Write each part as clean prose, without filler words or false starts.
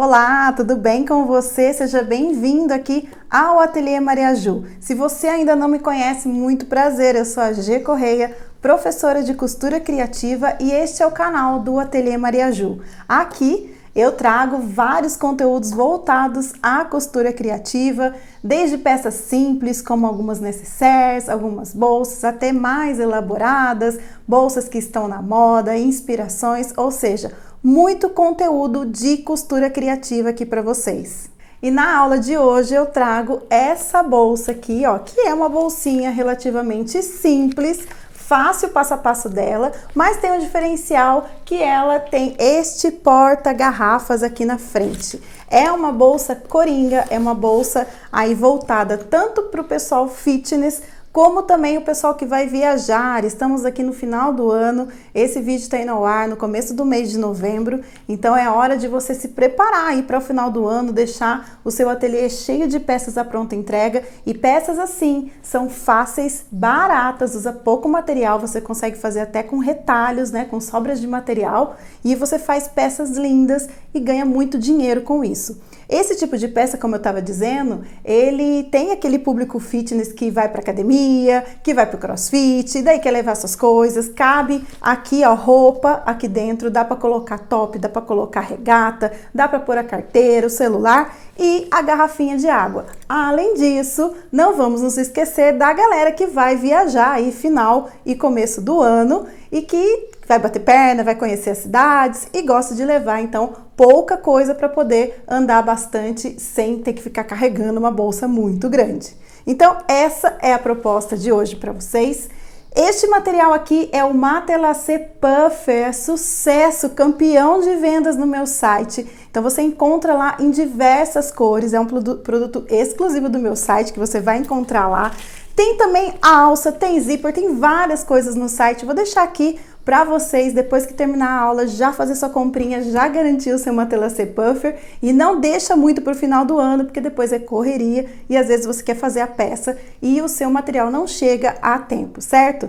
Olá, tudo bem com você? Seja bem-vindo aqui ao Ateliê Maria Ju. Se você ainda não me conhece, muito prazer, eu sou a G Correia, professora de costura criativa e este é o canal do Ateliê Maria Ju. Aqui eu trago vários conteúdos voltados à costura criativa, desde peças simples, como algumas nécessaires, algumas bolsas, até mais elaboradas, bolsas que estão na moda, inspirações, ou seja, muito conteúdo de costura criativa aqui para vocês. E na aula de hoje eu trago essa bolsa aqui, ó, que é uma bolsinha relativamente simples, fácil o passo a passo dela, mas tem um diferencial que ela tem este porta-garrafas aqui na frente. É uma bolsa coringa, é uma bolsa aí voltada tanto para o pessoal fitness, como também o pessoal que vai viajar. Estamos aqui no final do ano, esse vídeo está indo ao ar no começo do mês de novembro, então é hora de você se preparar aí para o final do ano, deixar o seu ateliê cheio de peças à pronta entrega, e peças assim são fáceis, baratas, usa pouco material, você consegue fazer até com retalhos, né, com sobras de material, e você faz peças lindas e ganha muito dinheiro com isso. Esse tipo de peça, como eu estava dizendo, ele tem aquele público fitness que vai para academia, que vai para o crossfit, daí quer levar suas coisas, cabe aqui, ó, roupa aqui dentro, dá para colocar top, dá para colocar regata, dá para pôr a carteira, o celular e a garrafinha de água. Além disso, não vamos nos esquecer da galera que vai viajar aí final e começo do ano e que vai bater perna, vai conhecer as cidades e gosta de levar, então, pouca coisa para poder andar bastante sem ter que ficar carregando uma bolsa muito grande. Então, essa é a proposta de hoje para vocês. Este material aqui é o Matelassé Puffer, é sucesso, campeão de vendas no meu site. Então você encontra lá em diversas cores, é um produto exclusivo do meu site que você vai encontrar lá. Tem também alça, tem zíper, tem várias coisas no site. Vou deixar aqui para vocês, depois que terminar a aula, já fazer sua comprinha, já garantir o seu Matelassé Puffer. E não deixa muito para o final do ano, porque depois é correria e às vezes você quer fazer a peça e o seu material não chega a tempo, certo?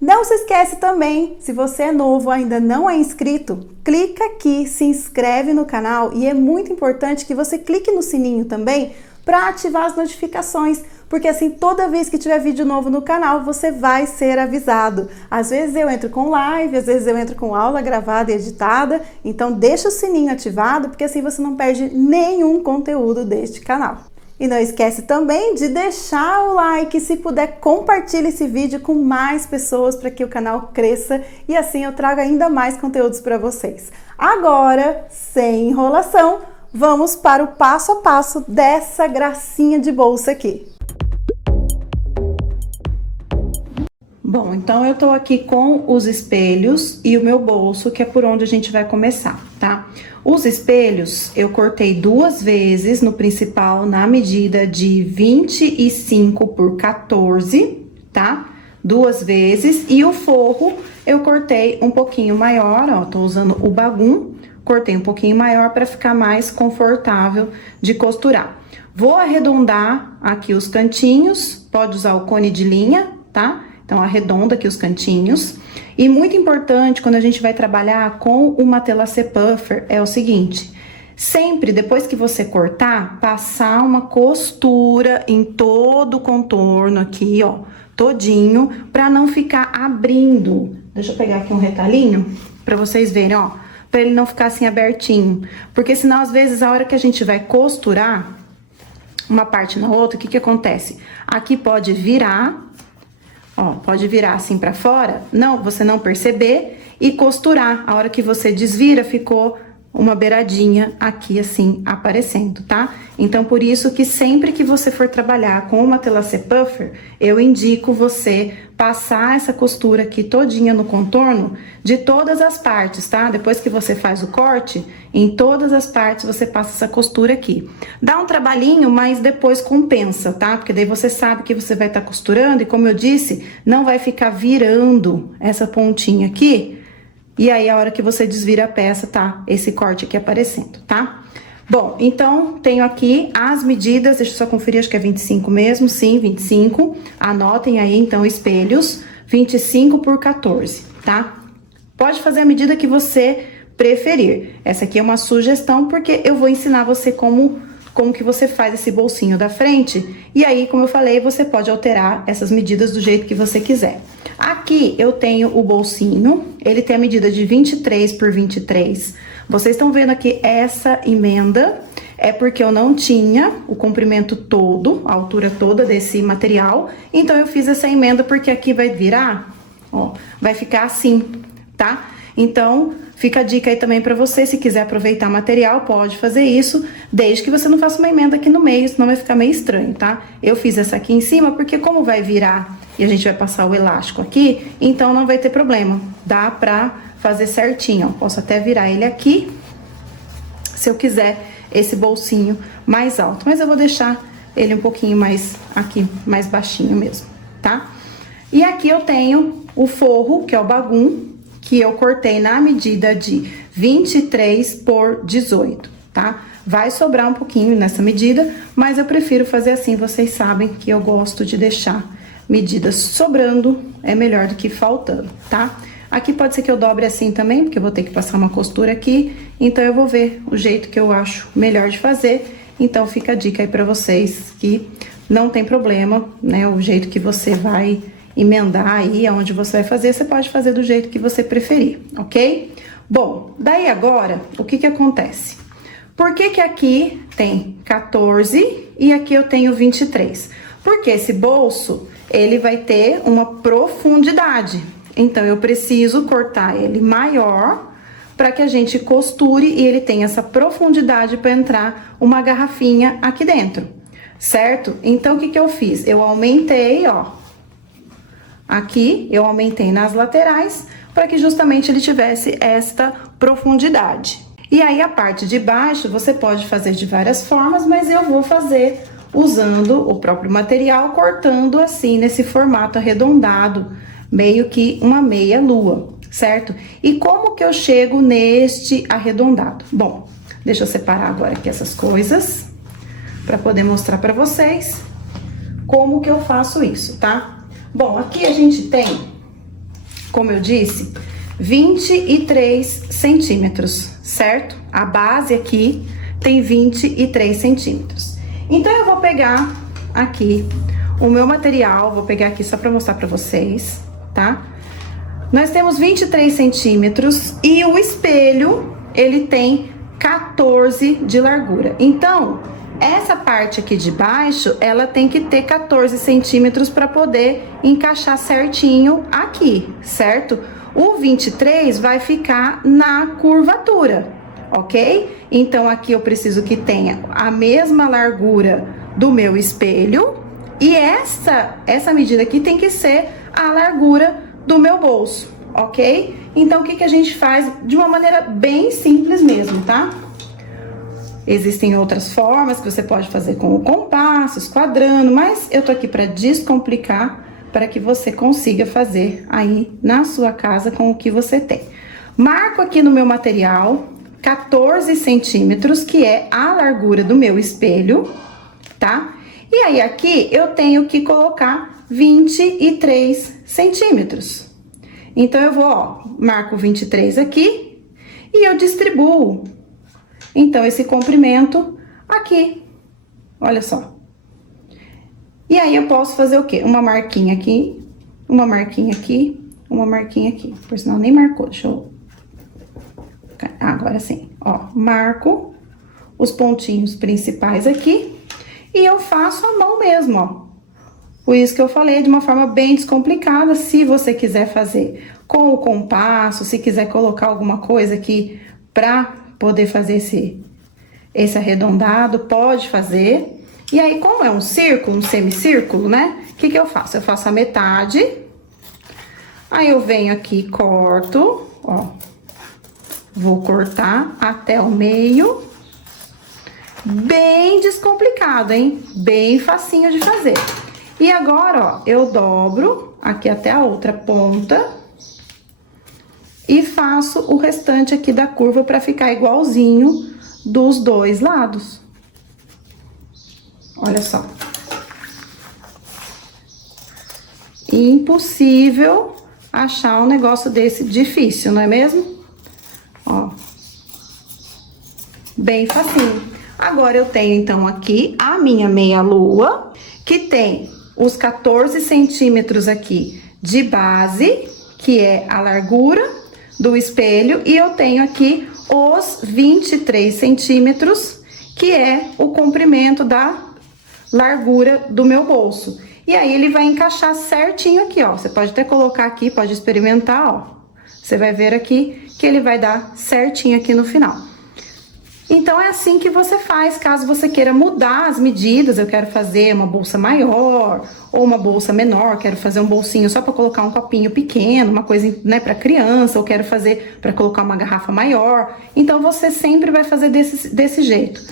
Não se esquece também, se você é novo, ainda não é inscrito, clica aqui, se inscreve no canal e é muito importante que você clique no sininho também para ativar as notificações, porque assim toda vez que tiver vídeo novo no canal você vai ser avisado. Às vezes eu entro com live, às vezes eu entro com aula gravada e editada, então deixa o sininho ativado, porque assim você não perde nenhum conteúdo deste canal. E não esquece também de deixar o like, se puder compartilhe esse vídeo com mais pessoas para que o canal cresça e assim eu trago ainda mais conteúdos para vocês. Agora, sem enrolação, vamos para o passo a passo dessa gracinha de bolsa aqui. Bom, então eu tô aqui com os espelhos e o meu bolso, que é por onde a gente vai começar, tá? Os espelhos eu cortei 2 vezes no principal na medida de 25 por 14, tá? 2 vezes, e o forro eu cortei um pouquinho maior, ó, tô usando o bagum, cortei um pouquinho maior para ficar mais confortável de costurar. Vou arredondar aqui os cantinhos, pode usar o cone de linha, tá? Então, arredonda aqui os cantinhos. E muito importante, quando a gente vai trabalhar com o Matelassé Puffer, é o seguinte: sempre, depois que você cortar, passar uma costura em todo o contorno aqui, ó, todinho, pra não ficar abrindo. Deixa eu pegar aqui um retalhinho pra vocês verem, ó, pra ele não ficar assim abertinho. Porque senão, às vezes, a hora que a gente vai costurar uma parte na outra, o que que acontece? Aqui pode virar, ó, pode virar assim pra fora, não, você não perceber e costurar. A hora que você desvira, ficou uma beiradinha aqui assim aparecendo, tá? Então, por isso que sempre que você for trabalhar com o Matelassé Puffer, eu indico você passar essa costura aqui todinha no contorno de todas as partes, tá? Depois que você faz o corte, em todas as partes você passa essa costura aqui. Dá um trabalhinho, mas depois compensa, tá? Porque daí você sabe que você vai estar costurando e, como eu disse, não vai ficar virando essa pontinha aqui. E aí, a hora que você desvira a peça, tá esse corte aqui aparecendo, tá? Bom, então, tenho aqui as medidas, deixa eu só conferir, acho que é 25 mesmo, sim, 25. Anotem aí, então, espelhos, 25 por 14, tá? Pode fazer a medida que você preferir. Essa aqui é uma sugestão porque eu vou ensinar você como que você faz esse bolsinho da frente. E aí, como eu falei, você pode alterar essas medidas do jeito que você quiser. Aqui eu tenho o bolsinho, ele tem a medida de 23 por 23. Vocês estão vendo aqui essa emenda, é porque eu não tinha o comprimento todo, a altura toda desse material. Então eu fiz essa emenda porque aqui vai virar, ó, vai ficar assim, tá? Então, fica a dica aí também pra você, se quiser aproveitar material, pode fazer isso, desde que você não faça uma emenda aqui no meio, senão vai ficar meio estranho, tá? Eu fiz essa aqui em cima, porque como vai virar e a gente vai passar o elástico aqui, então não vai ter problema, dá pra fazer certinho, ó. Posso até virar ele aqui, se eu quiser esse bolsinho mais alto, mas eu vou deixar ele um pouquinho mais aqui, mais baixinho mesmo, tá? E aqui eu tenho o forro, que é o bagum, que eu cortei na medida de 23 por 18, tá? Vai sobrar um pouquinho nessa medida, mas eu prefiro fazer assim, vocês sabem que eu gosto de deixar medidas sobrando, é melhor do que faltando, tá? Aqui pode ser que eu dobre assim também, porque eu vou ter que passar uma costura aqui, então eu vou ver o jeito que eu acho melhor de fazer. Então fica a dica aí pra vocês que não tem problema, né? O jeito que você vai emendar aí, aonde você vai fazer, você pode fazer do jeito que você preferir, ok? Bom, daí agora, o que que acontece? Por que que aqui tem 14 e aqui eu tenho 23? Porque esse bolso, ele vai ter uma profundidade, então eu preciso cortar ele maior para que a gente costure e ele tenha essa profundidade para entrar uma garrafinha aqui dentro, certo? Então, o que que eu fiz? Eu aumentei, ó, aqui eu aumentei nas laterais para que justamente ele tivesse esta profundidade. E aí a parte de baixo você pode fazer de várias formas, mas eu vou fazer usando o próprio material, cortando assim nesse formato arredondado, meio que uma meia lua, certo? E como que eu chego neste arredondado? Bom, deixa eu separar agora aqui essas coisas para poder mostrar para vocês como que eu faço isso, tá? Bom, aqui a gente tem, como eu disse, 23 centímetros, certo? A base aqui tem 23 centímetros. Então, eu vou pegar aqui o meu material, vou pegar aqui só pra mostrar pra vocês, tá? Nós temos 23 centímetros e o espelho, ele tem 14 de largura. Então, essa parte aqui de baixo, ela tem que ter 14 centímetros para poder encaixar certinho aqui, certo? O 23 vai ficar na curvatura, ok? Então, aqui eu preciso que tenha a mesma largura do meu espelho e essa medida aqui tem que ser a largura do meu bolso, ok? Então, o que que a gente faz de uma maneira bem simples mesmo, tá? Existem outras formas que você pode fazer com o compasso, esquadrando, mas eu tô aqui para descomplicar, para que você consiga fazer aí na sua casa com o que você tem. Marco aqui no meu material 14 centímetros, que é a largura do meu espelho, tá? E aí aqui eu tenho que colocar 23 centímetros. Então eu vou, ó, marco 23 aqui e eu distribuo. Então, esse comprimento aqui, olha só. E aí, eu posso fazer o quê? Uma marquinha aqui, uma marquinha aqui, uma marquinha aqui. Por sinal, nem marcou, deixa eu... Agora sim, ó, marco os pontinhos principais aqui e eu faço a mão mesmo, ó. Por isso que eu falei de uma forma bem descomplicada. Se você quiser fazer com o compasso, se quiser colocar alguma coisa aqui pra poder fazer esse arredondado, pode fazer. E aí, como é um círculo, um semicírculo, né? O que que eu faço? Eu faço a metade, aí eu venho aqui, corto, ó. Vou cortar até o meio. Bem descomplicado, hein? Bem facinho de fazer. E agora, ó, eu dobro aqui até a outra ponta e faço o restante aqui da curva para ficar igualzinho dos dois lados. Olha só. Impossível achar um negócio desse difícil, não é mesmo? Ó, Bem facinho. Agora eu tenho então aqui a minha meia-lua, que tem os 14 centímetros aqui de base, que é a largura do espelho, e eu tenho aqui os 23 centímetros, que é o comprimento da largura do meu bolso. E aí ele vai encaixar certinho aqui, ó. Você pode até colocar aqui, pode experimentar, ó. Você vai ver aqui que ele vai dar certinho aqui no final. Então, é assim que você faz, caso você queira mudar as medidas. Eu quero fazer uma bolsa maior ou uma bolsa menor, quero fazer um bolsinho só para colocar um copinho pequeno, uma coisa, né, para criança, ou quero fazer para colocar uma garrafa maior. Então, você sempre vai fazer desse jeito.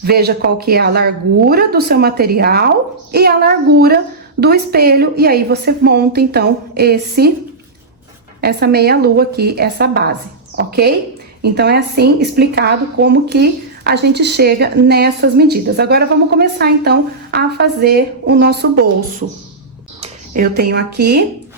Veja qual que é a largura do seu material e a largura do espelho, e aí você monta, então, essa meia-lua aqui, essa base, ok? Então, é assim, explicado como que a gente chega nessas medidas. Agora, vamos começar, então, a fazer o nosso bolso. Eu tenho aqui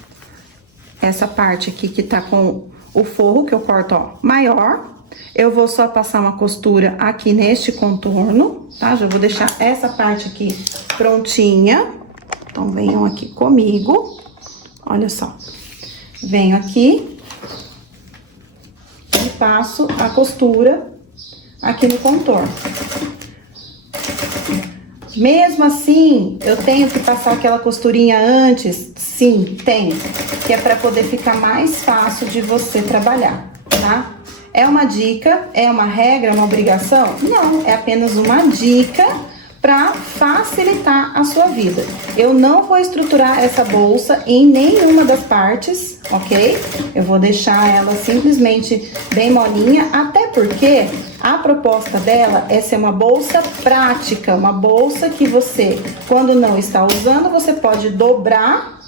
essa parte aqui que tá com o forro, que eu corto, ó, maior. Eu vou só passar uma costura aqui neste contorno, tá? Já vou deixar essa parte aqui prontinha. Então, venham aqui comigo. Olha só. Venho aqui e passo a costura aqui no contorno. Mesmo assim, eu tenho que passar aquela costurinha antes? Sim, tem. Que é para poder ficar mais fácil de você trabalhar, tá? É uma dica, é uma regra, é uma obrigação? Não, é apenas uma dica para facilitar a sua vida. Eu não vou estruturar essa bolsa em nenhuma das partes, ok? Eu vou deixar ela simplesmente bem molinha, até porque a proposta dela é ser uma bolsa prática, uma bolsa que você, quando não está usando, você pode dobrar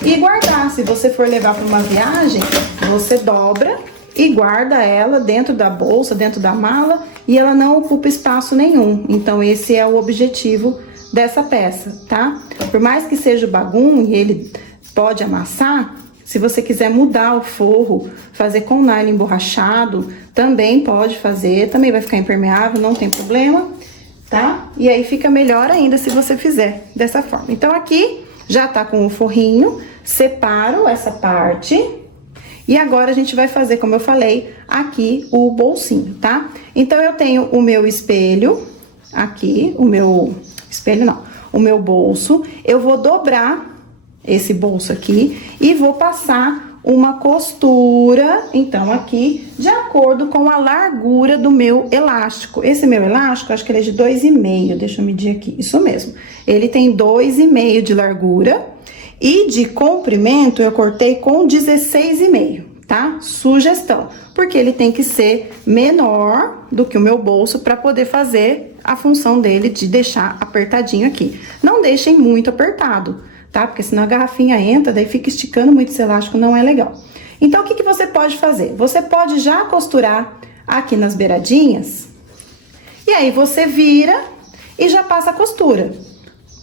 e guardar. Se você for levar para uma viagem, você dobra e guarda ela dentro da bolsa, dentro da mala, e ela não ocupa espaço nenhum. Então, esse é o objetivo dessa peça, tá? Por mais que seja o bagum e ele pode amassar, se você quiser mudar o forro, fazer com nylon emborrachado, também pode fazer, também vai ficar impermeável, não tem problema, tá? E aí fica melhor ainda se você fizer dessa forma. Então, aqui já tá com o forrinho, separo essa parte. E agora, a gente vai fazer, como eu falei, aqui o bolsinho, tá? Então, eu tenho o meu espelho aqui, o meu bolso. Eu vou dobrar esse bolso aqui e vou passar uma costura, então, aqui, de acordo com a largura do meu elástico. Esse meu elástico, acho que ele é de 2,5, deixa eu medir aqui, isso mesmo. Ele tem 2,5 de largura. E de comprimento, eu cortei com 16,5, tá? Sugestão, porque ele tem que ser menor do que o meu bolso para poder fazer a função dele de deixar apertadinho aqui. Não deixem muito apertado, tá? Porque senão a garrafinha entra, daí fica esticando muito esse elástico, não é legal. Então, o que que você pode fazer? Você pode já costurar aqui nas beiradinhas, e aí você vira e já passa a costura.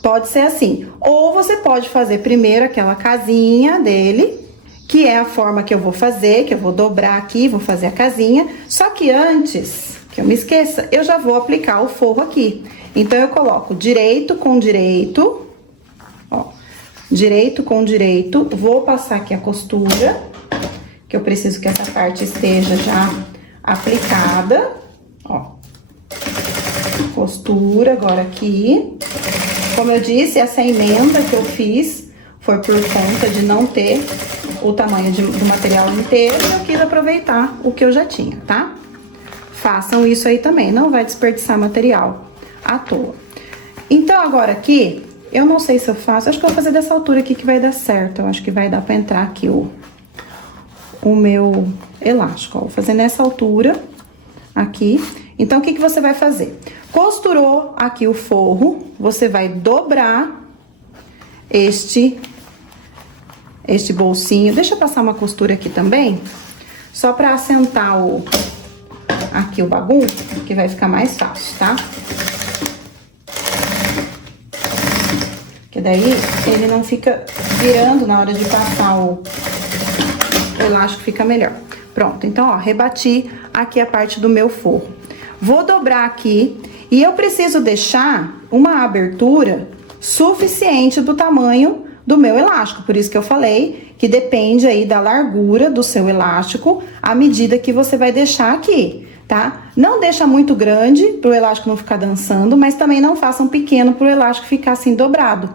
Pode ser assim, ou você pode fazer primeiro aquela casinha dele, que é a forma que eu vou fazer, que eu vou dobrar aqui, vou fazer a casinha. Só que antes que eu me esqueça, eu já vou aplicar o forro aqui. Então, eu coloco direito com direito, ó, direito com direito, vou passar aqui a costura, que eu preciso que essa parte esteja já aplicada, ó. Costura agora aqui. Como eu disse, essa emenda que eu fiz foi por conta de não ter o tamanho do material inteiro, e eu quis aproveitar o que eu já tinha, tá? Façam isso aí também, não vai desperdiçar material à toa. Então, agora aqui, eu não sei se eu faço, acho que eu vou fazer dessa altura aqui que vai dar certo, eu acho que vai dar pra entrar aqui o meu elástico, ó. Vou fazer nessa altura aqui. Então, o que que você vai fazer? Costurou aqui o forro, você vai dobrar este bolsinho. Deixa eu passar uma costura aqui também, só pra assentar aqui o bagulho, que vai ficar mais fácil, tá? Que daí ele não fica virando na hora de passar o elástico, fica melhor. Pronto, então, ó, rebati aqui a parte do meu forro. Vou dobrar aqui e eu preciso deixar uma abertura suficiente do tamanho do meu elástico. Por isso que eu falei que depende aí da largura do seu elástico, à medida que você vai deixar aqui, tá? Não deixa muito grande pro elástico não ficar dançando, mas também não façam pequeno pro elástico ficar assim dobrado,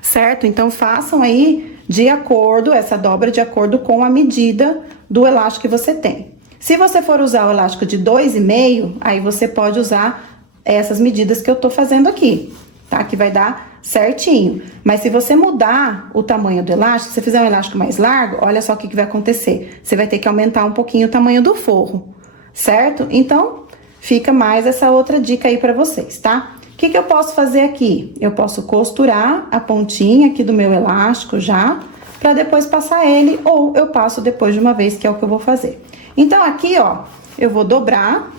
certo? Então façam aí de acordo, essa dobra de acordo com a medida do elástico que você tem. Se você for usar o elástico de 2,5, aí você pode usar essas medidas que eu tô fazendo aqui, tá? Que vai dar certinho. Mas se você mudar o tamanho do elástico, se você fizer um elástico mais largo, olha só o que vai acontecer. Você vai ter que aumentar um pouquinho o tamanho do forro, certo? Então, fica mais essa outra dica aí pra vocês, tá? O que eu posso fazer aqui? Eu posso costurar a pontinha aqui do meu elástico já, pra depois passar ele, ou eu passo depois de uma vez, que é o que eu vou fazer. Então, aqui, ó, eu vou dobrar,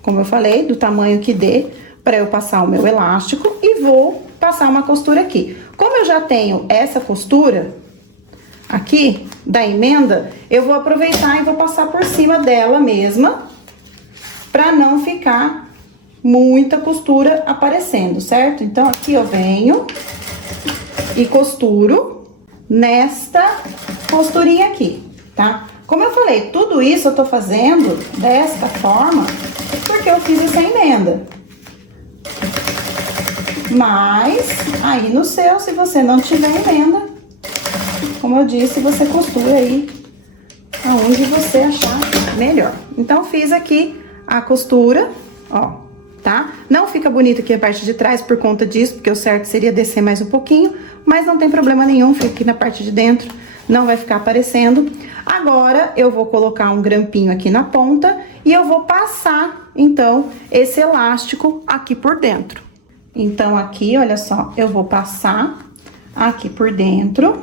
como eu falei, do tamanho que dê, para eu passar o meu elástico e vou passar uma costura aqui. Como eu já tenho essa costura aqui da emenda, eu vou aproveitar e vou passar por cima dela mesma, para não ficar muita costura aparecendo, certo? Então, aqui eu venho e costuro nesta costurinha aqui, tá? Como eu falei, tudo isso eu tô fazendo desta forma porque eu fiz essa emenda. Mas, aí no seu, se você não tiver emenda, como eu disse, você costura aí aonde você achar melhor. Então, fiz aqui a costura, ó, tá? Não fica bonito aqui a parte de trás por conta disso, porque o certo seria descer mais um pouquinho, mas não tem problema nenhum, fica aqui na parte de dentro, não vai ficar aparecendo. Agora, eu vou colocar um grampinho aqui na ponta e eu vou passar, então, esse elástico aqui por dentro. Então, aqui, olha só, eu vou passar aqui por dentro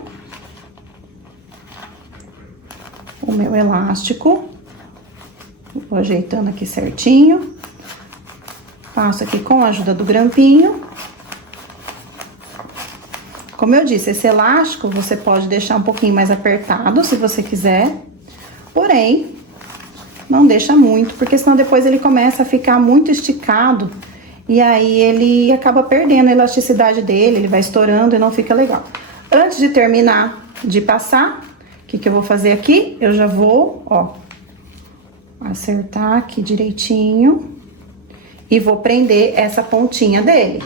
o meu elástico. Vou ajeitando aqui certinho. Passo aqui com a ajuda do grampinho. Como eu disse, esse elástico você pode deixar um pouquinho mais apertado, se você quiser. Porém, não deixa muito, porque senão depois ele começa a ficar muito esticado. E aí, ele acaba perdendo a elasticidade dele, ele vai estourando e não fica legal. Antes de terminar de passar, o que eu vou fazer aqui? Eu já vou, ó, acertar aqui direitinho e vou prender essa pontinha dele.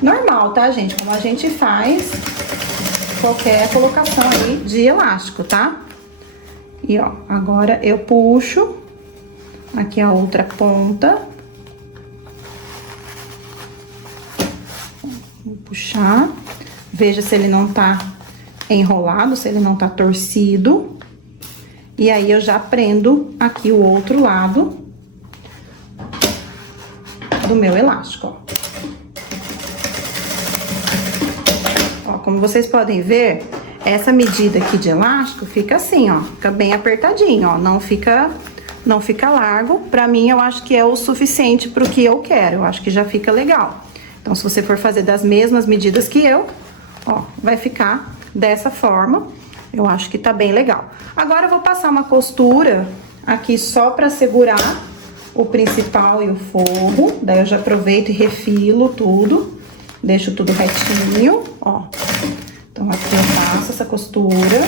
Normal, tá, gente? Como a gente faz qualquer colocação aí de elástico, tá? E, ó, agora eu puxo aqui a outra ponta. Vou puxar, veja se ele não tá enrolado, se ele não tá torcido. E aí, eu já prendo aqui o outro lado do meu elástico, ó. Ó, como vocês podem ver, essa medida aqui de elástico fica assim, ó, fica bem apertadinho, ó, não fica largo. Pra mim, eu acho que é o suficiente pro que eu quero, eu acho que já fica legal. Então, se você for fazer das mesmas medidas que eu, ó, vai ficar dessa forma. Eu acho que tá bem legal. Agora, eu vou passar uma costura aqui só pra segurar o principal e o forro. Daí, eu já aproveito e refilo tudo. Deixo tudo retinho, ó. Então, aqui eu passo essa costura.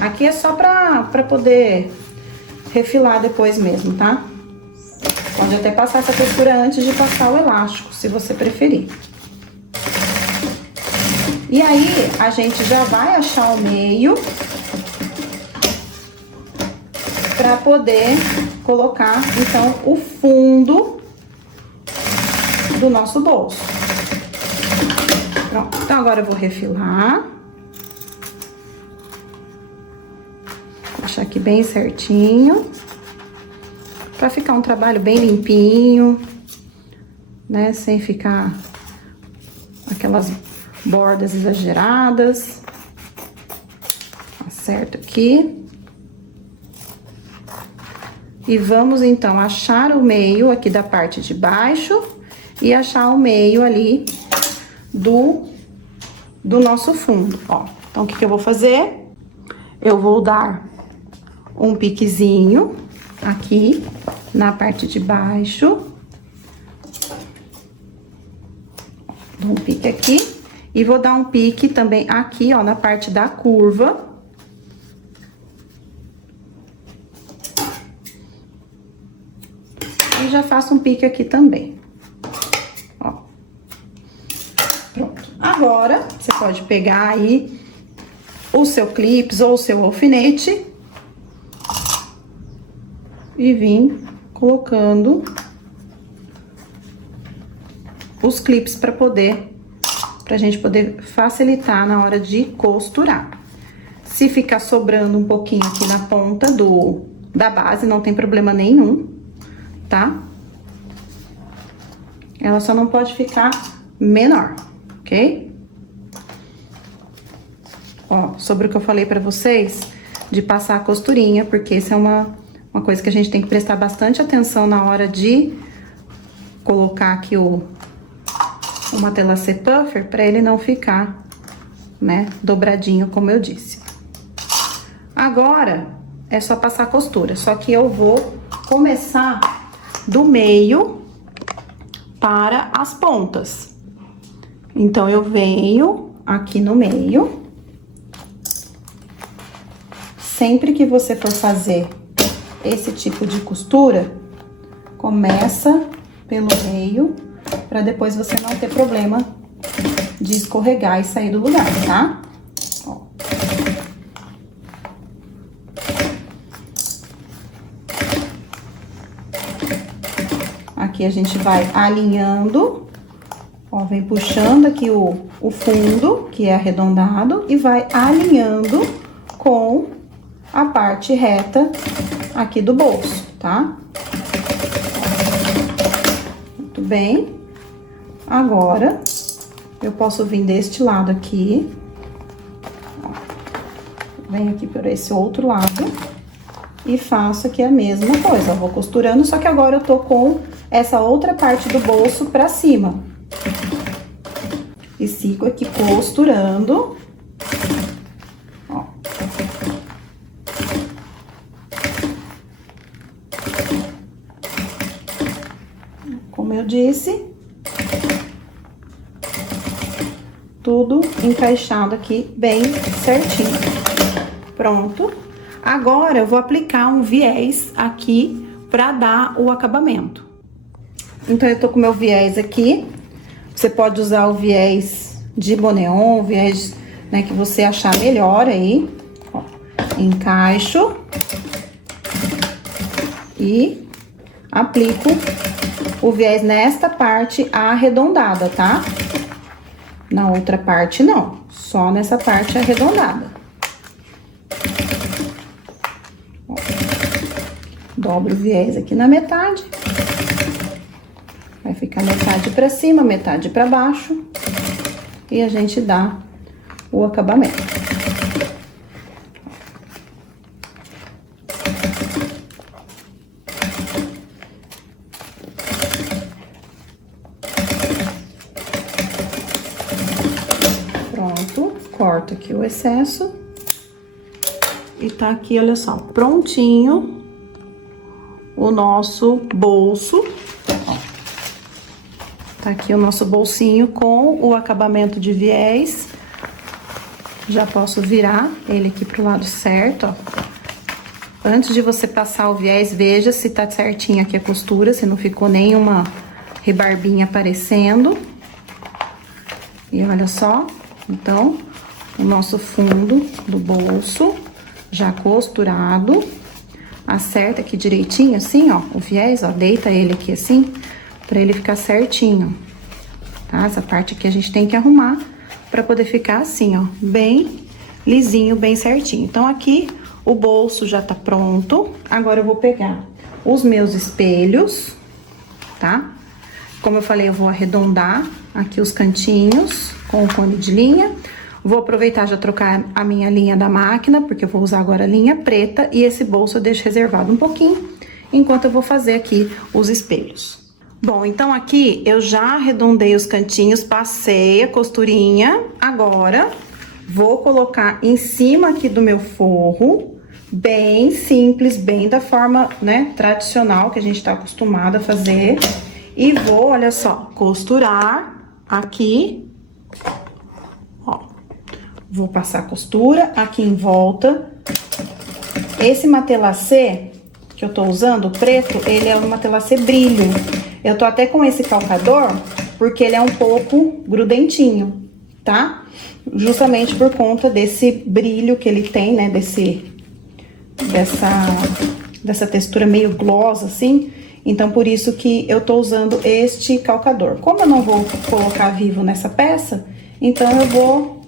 Aqui é só pra poder refilar depois mesmo, tá? Pode até passar essa costura antes de passar o elástico, se você preferir. E aí, a gente já vai achar o meio pra poder colocar, então, o fundo do nosso bolso. Pronto, então agora eu vou refilar. Vou deixar aqui bem certinho. Pra ficar um trabalho bem limpinho, né? Sem ficar aquelas bordas exageradas. Acerto aqui. E vamos, então, achar o meio aqui da parte de baixo e achar o meio ali do nosso fundo, ó. Então, o que eu vou fazer? Eu vou dar um piquezinho aqui na parte de baixo. Dou um pique aqui e vou dar um pique também aqui, ó, na parte da curva. E já faço um pique aqui também. Ó. Pronto. Agora, você pode pegar aí o seu clips ou o seu alfinete e vir colocando os clips pra gente poder facilitar na hora de costurar. Se ficar sobrando um pouquinho aqui na ponta da base, não tem problema nenhum, tá? Ela só não pode ficar menor, ok? Ó, sobre o que eu falei pra vocês, de passar a costurinha, porque isso é uma coisa que a gente tem que prestar bastante atenção na hora de colocar aqui o matelassé puffer, pra ele não ficar, né, dobradinho, como eu disse. Agora, é só passar a costura, só que eu vou começar do meio para as pontas. Então, eu venho aqui no meio. Sempre que você for fazer esse tipo de costura, começa pelo meio, para depois você não ter problema de escorregar e sair do lugar, tá? Ó. Aqui a gente vai alinhando, ó, vem puxando aqui o fundo, que é arredondado, e vai alinhando com a parte reta aqui do bolso, tá? Muito bem. Agora, eu posso vir deste lado aqui. Ó, venho aqui por esse outro lado e faço aqui a mesma coisa. Eu vou costurando, só que agora eu tô com essa outra parte do bolso pra cima. E sigo aqui costurando. Ó. Como eu disse, tudo encaixado aqui bem certinho. Pronto. Agora eu vou aplicar um viés aqui pra dar o acabamento. Então, eu tô com o meu viés aqui. Você pode usar o viés de boneon, o viés, né, que você achar melhor aí. Ó, encaixo e aplico o viés nesta parte arredondada, tá? Na outra parte, não. Só nessa parte arredondada. Ó, dobro o viés aqui na metade. Vai ficar metade pra cima, metade pra baixo. E a gente dá o acabamento. Pronto, corto aqui o excesso. E tá aqui, olha só, prontinho o nosso bolso. Tá aqui o nosso bolsinho com o acabamento de viés. Já posso virar ele aqui pro lado certo, ó. Antes de você passar o viés, veja se tá certinho aqui a costura, se não ficou nenhuma rebarbinha aparecendo. E olha só, então, o nosso fundo do bolso já costurado. Acerta aqui direitinho, assim, ó, o viés, ó, deita ele aqui assim, pra ele ficar certinho, tá? Essa parte aqui a gente tem que arrumar pra poder ficar assim, ó, bem lisinho, bem certinho. Então, aqui o bolso já tá pronto. Agora eu vou pegar os meus espelhos, tá? Como eu falei, eu vou arredondar aqui os cantinhos com o cone de linha. Vou aproveitar já trocar a minha linha da máquina, porque eu vou usar agora a linha preta, e esse bolso eu deixo reservado um pouquinho, enquanto eu vou fazer aqui os espelhos. Bom, então aqui eu já arredondei os cantinhos, passei a costurinha. Agora, vou colocar em cima aqui do meu forro, bem simples, bem da forma, né, tradicional que a gente tá acostumado a fazer. E vou, olha só, costurar aqui, ó. Vou passar costura aqui em volta. Esse matelacê que eu tô usando, o preto, ele é um matelacê brilho. Eu tô até com esse calcador, porque ele é um pouco grudentinho, tá? Justamente por conta desse brilho que ele tem, né, dessa textura meio gloss, assim. Então, por isso que eu tô usando este calcador. Como eu não vou colocar vivo nessa peça, então eu vou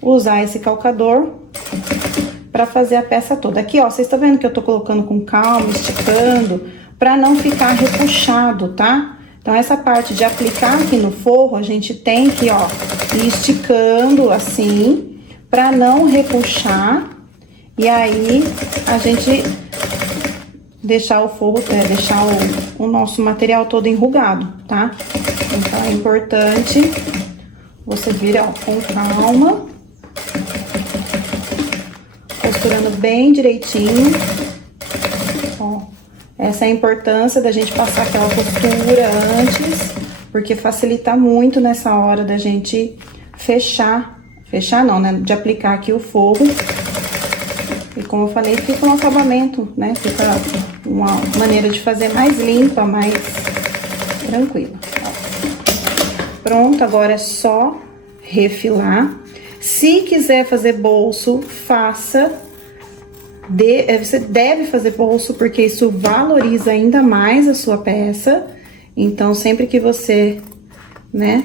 usar esse calcador pra fazer a peça toda. Aqui, ó, vocês estão vendo que eu tô colocando com calma, esticando, pra não ficar repuxado, tá? Então, essa parte de aplicar aqui no forro, a gente tem que, ó, ir esticando assim, pra não repuxar. E aí, a gente deixar o forro, deixar o nosso material todo enrugado, tá? Então, é importante você vir, ó, com calma, costurando bem direitinho. Ó, essa é a importância da gente passar aquela costura antes, porque facilita muito nessa hora da gente fechar não, né? De aplicar aqui o forro. E como eu falei, fica um acabamento, né? Fica uma maneira de fazer mais limpa, mais tranquila. Pronto, agora é só refilar. Se quiser fazer bolso, faça. Você deve fazer bolso, porque isso valoriza ainda mais a sua peça. Então, sempre que você, né,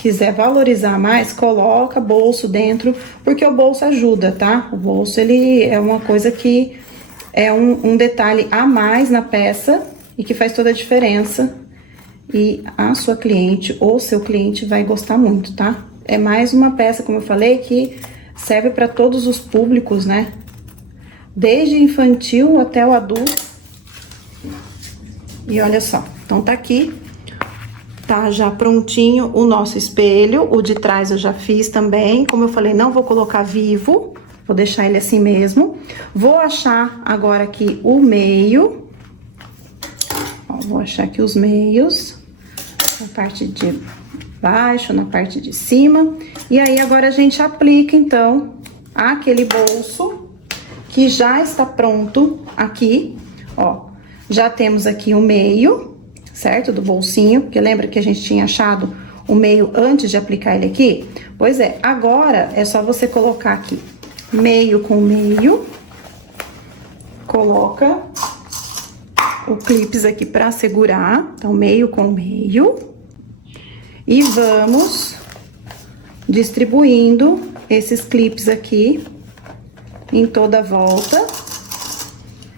quiser valorizar mais, coloca bolso dentro, porque o bolso ajuda, tá? O bolso, ele é uma coisa que é um detalhe a mais na peça e que faz toda a diferença. E a sua cliente ou seu cliente vai gostar muito, tá? É mais uma peça, como eu falei, que serve para todos os públicos, né? Desde infantil até o adulto. E olha só, então tá aqui. Tá já prontinho o nosso espelho, o de trás eu já fiz também. Como eu falei, não vou colocar vivo, vou deixar ele assim mesmo. Vou achar agora aqui o meio. Ó, vou achar aqui os meios, na parte de baixo, na parte de cima. E aí, agora a gente aplica, então, aquele bolso que já está pronto aqui, ó. Já temos aqui o meio, certo? Do bolsinho, porque lembra que a gente tinha achado o meio antes de aplicar ele aqui? Pois é, agora é só você colocar aqui meio com meio, coloca o clips aqui pra segurar, então meio com meio, e vamos distribuindo esses clips aqui em toda a volta,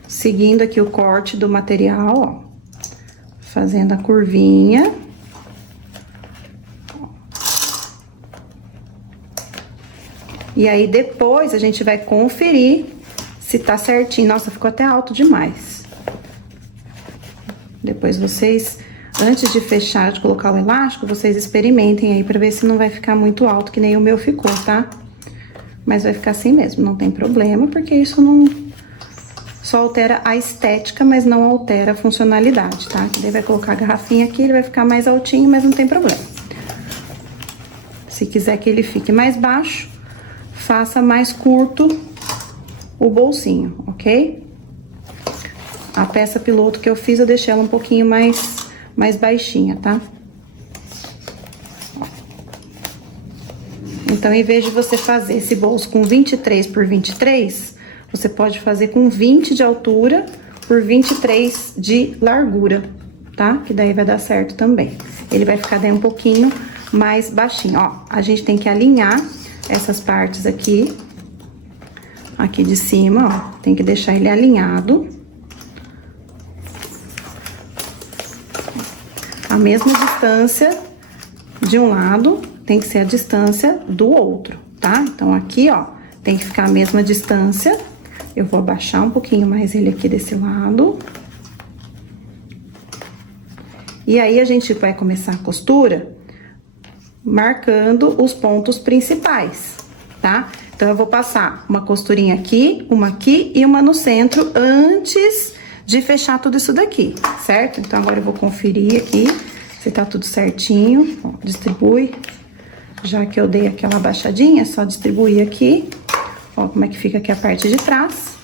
seguindo aqui o corte do material, ó. Fazendo a curvinha. E aí, depois, a gente vai conferir se tá certinho. Nossa, ficou até alto demais. Depois vocês, antes de fechar, de colocar o elástico, vocês experimentem aí pra ver se não vai ficar muito alto, que nem o meu ficou, tá? Mas vai ficar assim mesmo, não tem problema, porque isso não... Só altera a estética, mas não altera a funcionalidade, tá? Daí vai colocar a garrafinha aqui, ele vai ficar mais altinho, mas não tem problema. Se quiser que ele fique mais baixo, faça mais curto o bolsinho, ok? A peça piloto que eu fiz, eu deixei ela um pouquinho mais baixinha, tá? Então, em vez de você fazer esse bolso com 23 por 23... Você pode fazer com 20 de altura por 23 de largura, tá? Que daí vai dar certo também. Ele vai ficar daí um pouquinho mais baixinho, ó. A gente tem que alinhar essas partes aqui, aqui de cima, ó. Tem que deixar ele alinhado. A mesma distância de um lado tem que ser a distância do outro, tá? Então, aqui, ó, tem que ficar a mesma distância. Eu vou abaixar um pouquinho mais ele aqui desse lado. E aí, a gente vai começar a costura marcando os pontos principais, tá? Então, eu vou passar uma costurinha aqui, uma aqui e uma no centro antes de fechar tudo isso daqui, certo? Então, agora eu vou conferir aqui se tá tudo certinho. Ó, distribui. Já que eu dei aquela abaixadinha, é só distribuir aqui. Ó, como é que fica aqui a parte de trás.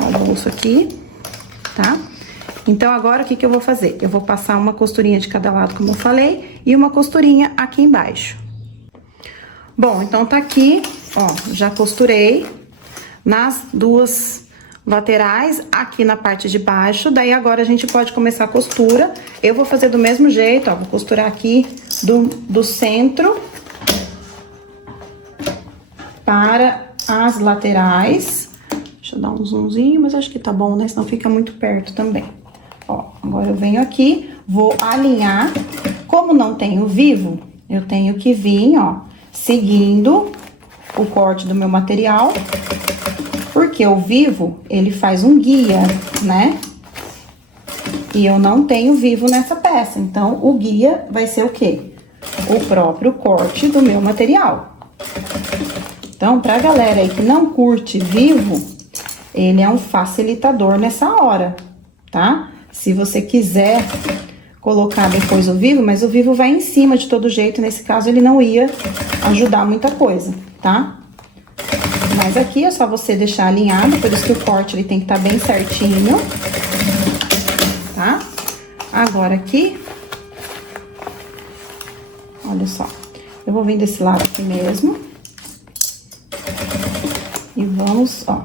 Ó, o bolso aqui, tá? Então, agora, o que que eu vou fazer? Eu vou passar uma costurinha de cada lado, como eu falei, e uma costurinha aqui embaixo. Bom, então, tá aqui, ó, já costurei nas duas laterais, aqui na parte de baixo. Daí, agora, a gente pode começar a costura. Eu vou fazer do mesmo jeito, ó, vou costurar aqui do centro para as laterais. Deixa eu dar um zoomzinho, mas acho que tá bom, né? Senão fica muito perto também. Ó, agora eu venho aqui, vou alinhar. Como não tenho vivo, eu tenho que vir, ó, seguindo o corte do meu material. Porque o vivo, ele faz um guia, né? E eu não tenho vivo nessa peça. Então, o guia vai ser o quê? O próprio corte do meu material. Então, pra galera aí que não curte vivo, ele é um facilitador nessa hora, tá? Se você quiser colocar depois o vivo, mas o vivo vai em cima de todo jeito, nesse caso ele não ia ajudar muita coisa, tá? Mas aqui é só você deixar alinhado, por isso que o corte ele tem que estar bem certinho, tá? Agora aqui, olha só, eu vou vir desse lado aqui mesmo. E vamos, ó,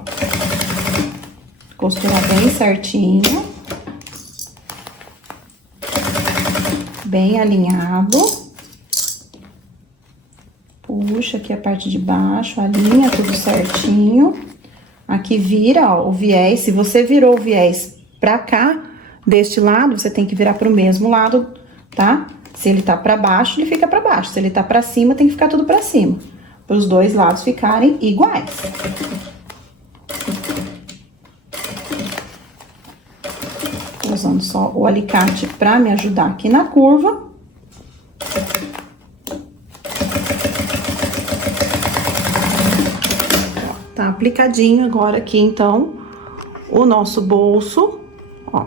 costurar bem certinho. Bem alinhado. Puxa aqui a parte de baixo, alinha tudo certinho. Aqui vira, ó, o viés. Se você virou o viés pra cá, deste lado, você tem que virar pro mesmo lado, tá? Se ele tá pra baixo, ele fica pra baixo. Se ele tá pra cima, tem que ficar tudo pra cima. Para os dois lados ficarem iguais. Tô usando só o alicate para me ajudar aqui na curva. Tá aplicadinho agora aqui, então, o nosso bolso, ó,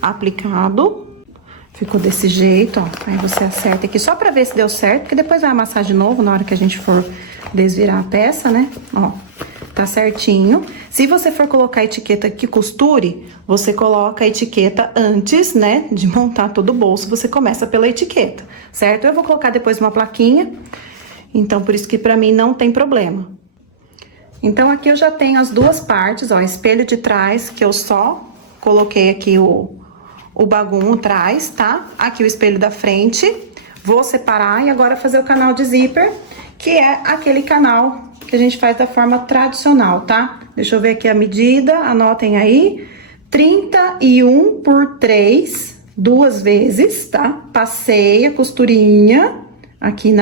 aplicado. Ficou desse jeito, ó. Aí você acerta aqui só pra ver se deu certo, porque depois vai amassar de novo na hora que a gente for desvirar a peça, né? Ó, tá certinho. Se você for colocar a etiqueta que costure, você coloca a etiqueta antes, né, de montar todo o bolso, você começa pela etiqueta, certo? Eu vou colocar depois uma plaquinha, então por isso que pra mim não tem problema. Então, aqui eu já tenho as duas partes, ó, espelho de trás, que eu só coloquei aqui o bagum atrás, tá? Aqui o espelho da frente. Vou separar e agora fazer o canal de zíper, que é aquele canal que a gente faz da forma tradicional, tá? Deixa eu ver aqui a medida, anotem aí. 31 por 3, duas vezes, tá? Passei a costurinha aqui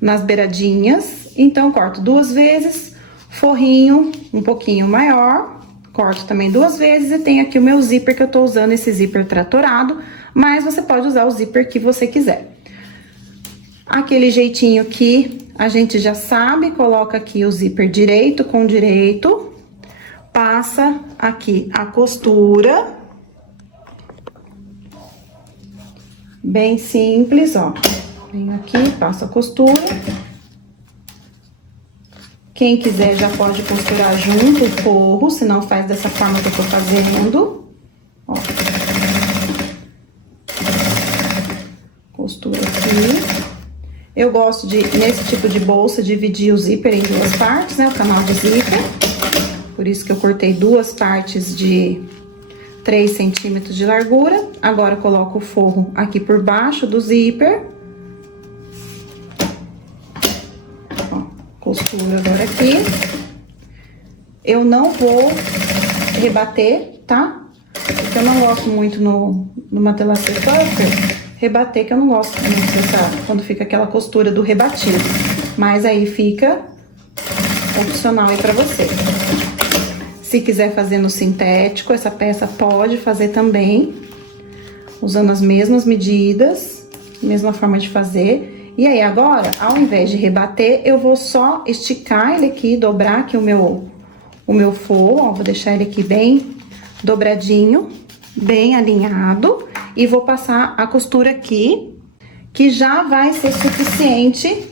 nas beiradinhas. Então, corto duas vezes, forrinho um pouquinho maior. Corto também duas vezes e tem aqui o meu zíper, que eu tô usando esse zíper tratorado, mas você pode usar o zíper que você quiser. Aquele jeitinho que a gente já sabe, coloca aqui o zíper direito com direito, passa aqui a costura. Bem simples, ó. Venho aqui, passo a costura. Quem quiser já pode costurar junto o forro, se não faz dessa forma que eu tô fazendo. Ó. Costura aqui. Eu gosto de, nesse tipo de bolsa, dividir o zíper em duas partes, né? O canal de zíper. Por isso que eu cortei duas partes de 3 centímetros de largura. Agora, eu coloco o forro aqui por baixo do zíper. Costura agora aqui. Eu não vou rebater, tá? Porque eu não gosto muito no Matelacê Puffer, rebater, que eu não gosto muito dessa, quando fica aquela costura do rebatido. Mas aí fica opcional aí pra você. Se quiser fazer no sintético, essa peça pode fazer também, usando as mesmas medidas, mesma forma de fazer. E aí, agora, ao invés de rebater, eu vou só esticar ele aqui, dobrar aqui o meu forro, ó, vou deixar ele aqui bem dobradinho, bem alinhado, e vou passar a costura aqui, que já vai ser suficiente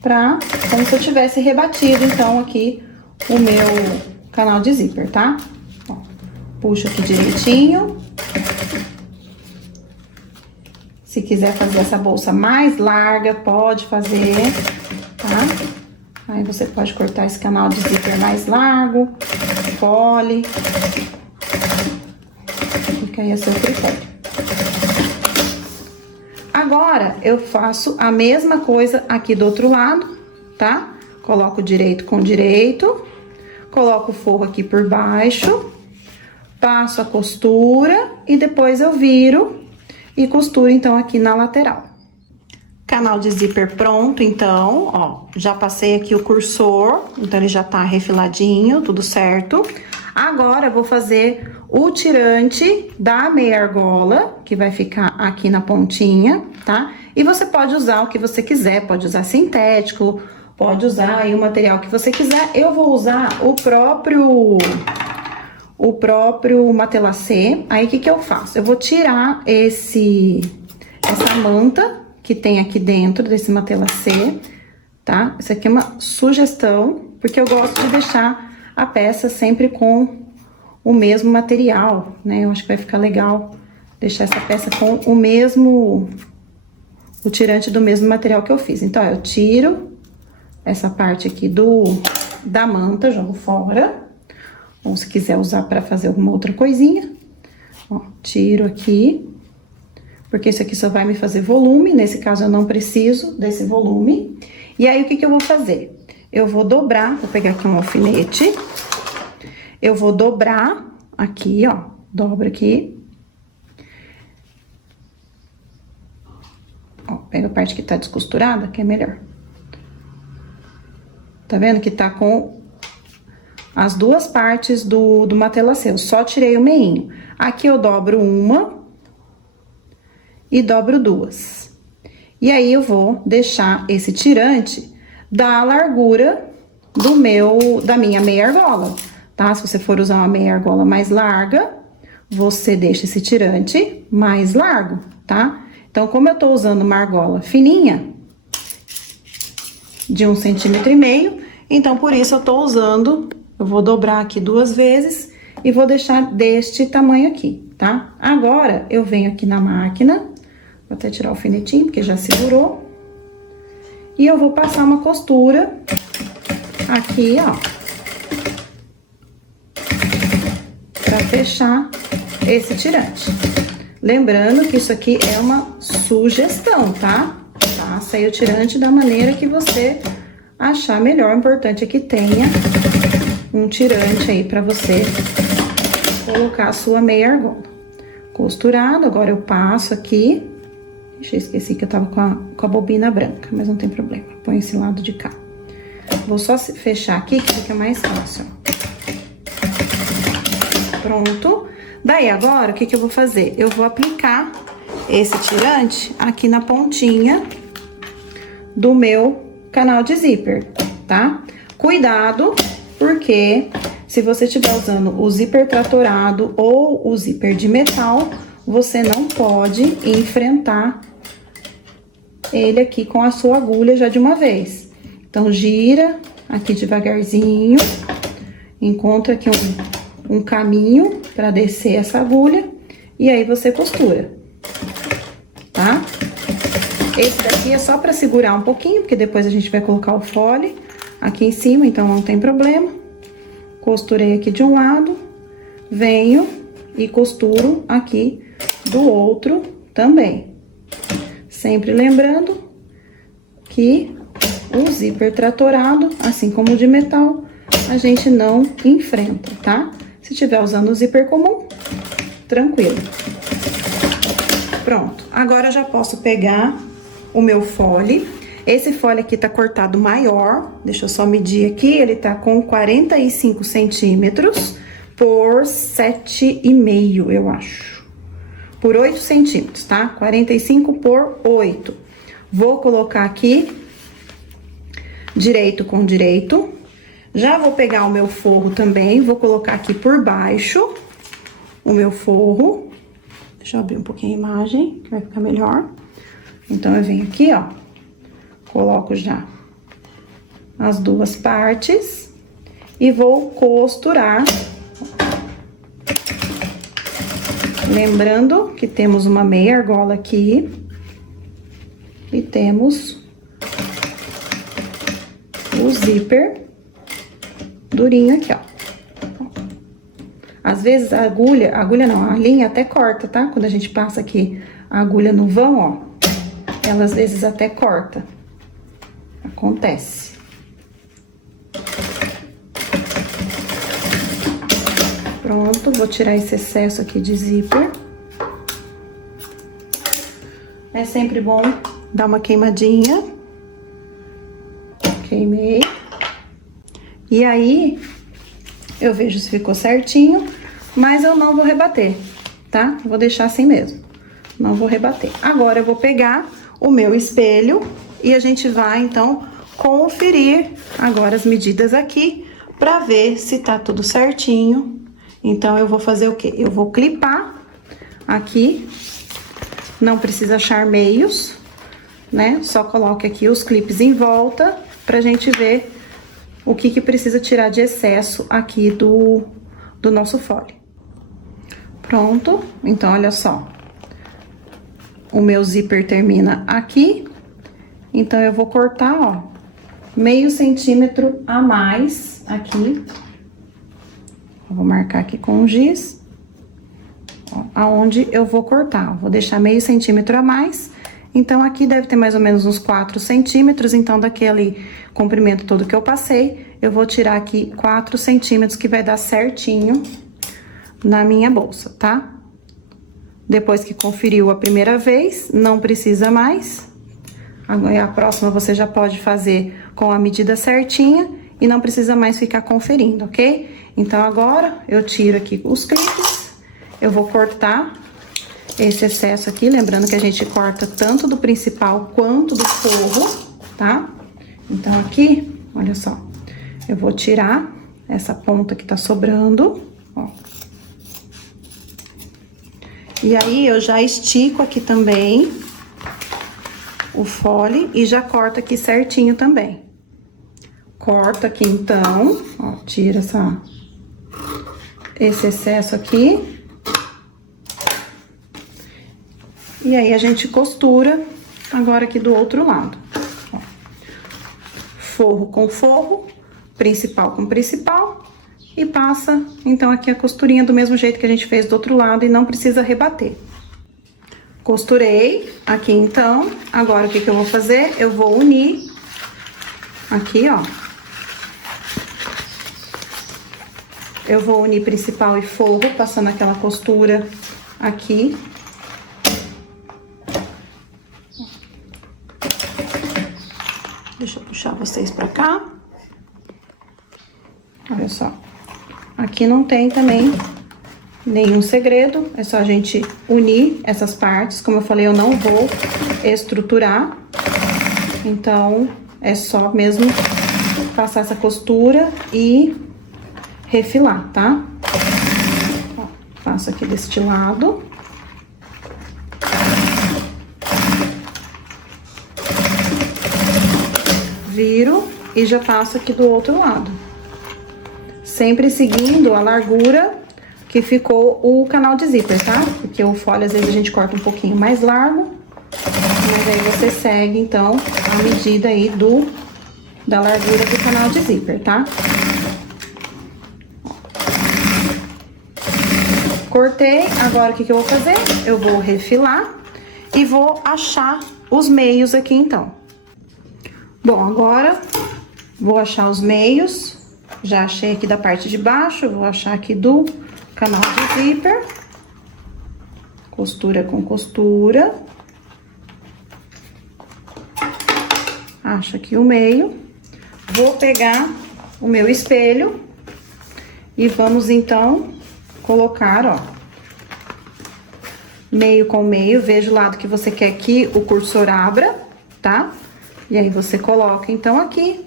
pra, como se eu tivesse rebatido, então, aqui o meu canal de zíper, tá? Ó, puxo aqui direitinho. Se quiser fazer essa bolsa mais larga, pode fazer, tá? Aí você pode cortar esse canal de zíper mais largo, fole. Fica aí a seu critério. Agora, eu faço a mesma coisa aqui do outro lado, tá? Coloco direito com direito, coloco o forro aqui por baixo, passo a costura e depois eu viro e costuro, então, aqui na lateral. Canal de zíper pronto, então, ó, já passei aqui o cursor, então ele já tá refiladinho, tudo certo. Agora, eu vou fazer o tirante da meia argola, que vai ficar aqui na pontinha, tá? E você pode usar o que você quiser, pode usar sintético, pode usar aí o material que você quiser. Eu vou usar o próprio matelacê. Aí, o que que eu faço? Eu vou tirar essa manta que tem aqui dentro desse matelacê, tá? Isso aqui é uma sugestão, porque eu gosto de deixar a peça sempre com o mesmo material, né? Eu acho que vai ficar legal deixar essa peça com o tirante do mesmo material que eu fiz. Então, ó, eu tiro essa parte aqui da manta, jogo fora. Ou se quiser usar para fazer alguma outra coisinha, ó, tiro aqui, porque isso aqui só vai me fazer volume, nesse caso eu não preciso desse volume. E aí, o que que eu vou fazer? Eu vou dobrar, vou pegar aqui um alfinete, eu vou dobrar aqui, ó, dobro aqui. Ó, pega a parte que tá descosturada, que é melhor. Tá vendo que tá com as duas partes do matelacê, eu só tirei o meinho. Aqui eu dobro uma e dobro duas. E aí, eu vou deixar esse tirante da largura da minha meia argola, tá? Se você for usar uma meia argola mais larga, você deixa esse tirante mais largo, tá? Então, como eu tô usando uma argola fininha, de 1,5 cm, então, por isso eu tô usando... Eu vou dobrar aqui 2 vezes e vou deixar deste tamanho aqui, tá? Agora, eu venho aqui na máquina, vou até tirar o alfinetinho, porque já segurou. E eu vou passar uma costura aqui, ó. Pra fechar esse tirante. Lembrando que isso aqui é uma sugestão, tá? Faça aí o tirante da maneira que você achar melhor. O importante é que tenha um tirante aí pra você colocar a sua meia argola. Costurado, agora eu passo aqui. Ixi, esqueci que eu tava com a bobina branca, mas não tem problema. Põe esse lado de cá. Vou só fechar aqui que fica mais fácil. Pronto. Daí, agora, o que que eu vou fazer? Eu vou aplicar esse tirante aqui na pontinha do meu canal de zíper, tá? Cuidado, porque se você estiver usando o zíper tratorado ou o zíper de metal, você não pode enfrentar ele aqui com a sua agulha já de uma vez. Então, gira aqui devagarzinho, encontra aqui um caminho para descer essa agulha e aí você costura, tá? Esse daqui é só para segurar um pouquinho, porque depois a gente vai colocar o fole aqui em cima, então não tem problema. Costurei aqui de um lado, venho e costuro aqui do outro também. Sempre lembrando que o zíper tratorado, assim como o de metal, a gente não enfrenta, tá? Se estiver usando o zíper comum, tranquilo. Pronto, agora eu já posso pegar o meu fole. Esse fole aqui tá cortado maior, deixa eu só medir aqui, ele tá com 45 centímetros por 7,5, eu acho. Por 8 centímetros, tá? 45 por 8. Vou colocar aqui direito com direito. Já vou pegar o meu forro também, vou colocar aqui por baixo o meu forro. Deixa eu abrir um pouquinho a imagem, que vai ficar melhor. Então, eu venho aqui, ó, coloco já as duas partes e vou costurar. Lembrando que temos uma meia argola aqui e temos o zíper durinho aqui, ó. Às vezes a a linha até corta, tá? Quando a gente passa aqui a agulha no vão, ó, ela às vezes até corta. Acontece. Pronto, vou tirar esse excesso aqui de zíper. É sempre bom dar uma queimadinha. Queimei. E aí, eu vejo se ficou certinho, mas eu não vou rebater, tá? Vou deixar assim mesmo, não vou rebater. Agora, eu vou pegar o meu espelho e a gente vai, então, conferir agora as medidas aqui pra ver se tá tudo certinho. Então, eu vou fazer o quê? Eu vou clipar aqui, não precisa achar meios, né? Só coloque aqui os clipes em volta pra gente ver o que precisa tirar de excesso aqui do nosso fole. Pronto, então, olha só. O meu zíper termina aqui, então, eu vou cortar, ó, meio centímetro a mais aqui. Eu vou marcar aqui com o giz, ó, aonde eu vou cortar. Vou deixar meio centímetro a mais. Então, aqui deve ter mais ou menos uns 4 centímetros. Então, daquele comprimento todo que eu passei, eu vou tirar aqui 4 centímetros, que vai dar certinho na minha bolsa, tá? Depois que conferiu a primeira vez, não precisa mais. Agora, a próxima você já pode fazer com a medida certinha e não precisa mais ficar conferindo, ok? Então, agora, eu tiro aqui os clipes, eu vou cortar esse excesso aqui, lembrando que a gente corta tanto do principal quanto do forro, tá? Então, aqui, olha só, eu vou tirar essa ponta que tá sobrando, ó. E aí, eu já estico aqui também o fole e já corto aqui certinho também. Corto aqui, então, ó, tira esse excesso aqui. E aí, a gente costura agora aqui do outro lado. Ó. Forro com forro, principal com principal. E passa, então, aqui a costurinha do mesmo jeito que a gente fez do outro lado e não precisa rebater. Costurei aqui, então. Agora, o que eu vou fazer? Eu vou unir aqui, ó. Eu vou unir principal e forro, passando aquela costura aqui. Deixa eu puxar vocês pra cá. Olha só. Aqui não tem também nenhum segredo. É só a gente unir essas partes. Como eu falei, eu não vou estruturar. Então, é só mesmo passar essa costura e refilar, tá? Ó, faço aqui deste lado. Viro e já passo aqui do outro lado. Sempre seguindo a largura que ficou o canal de zíper, tá? Porque o fole, às vezes, a gente corta um pouquinho mais largo. Mas aí você segue, então, a medida aí da largura do canal de zíper, tá? Cortei, agora o que eu vou fazer? Eu vou refilar e vou achar os meios aqui, então. Bom, agora vou achar os meios. Já achei aqui da parte de baixo, vou achar aqui do canal de zíper. Costura com costura. Acho aqui o meio. Vou pegar o meu espelho e vamos, então, colocar, ó, meio com meio. Veja o lado que você quer que o cursor abra, tá? E aí você coloca, então, aqui.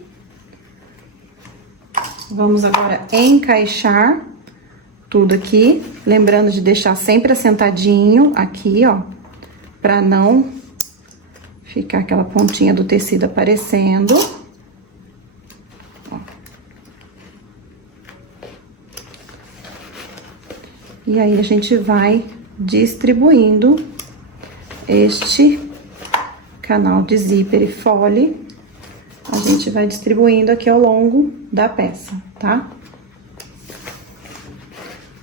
Vamos agora encaixar tudo aqui, lembrando de deixar sempre assentadinho aqui, ó, pra não ficar aquela pontinha do tecido aparecendo. Ó. E aí, a gente vai distribuindo este canal de zíper e fole, a gente vai distribuindo aqui ao longo da peça, tá?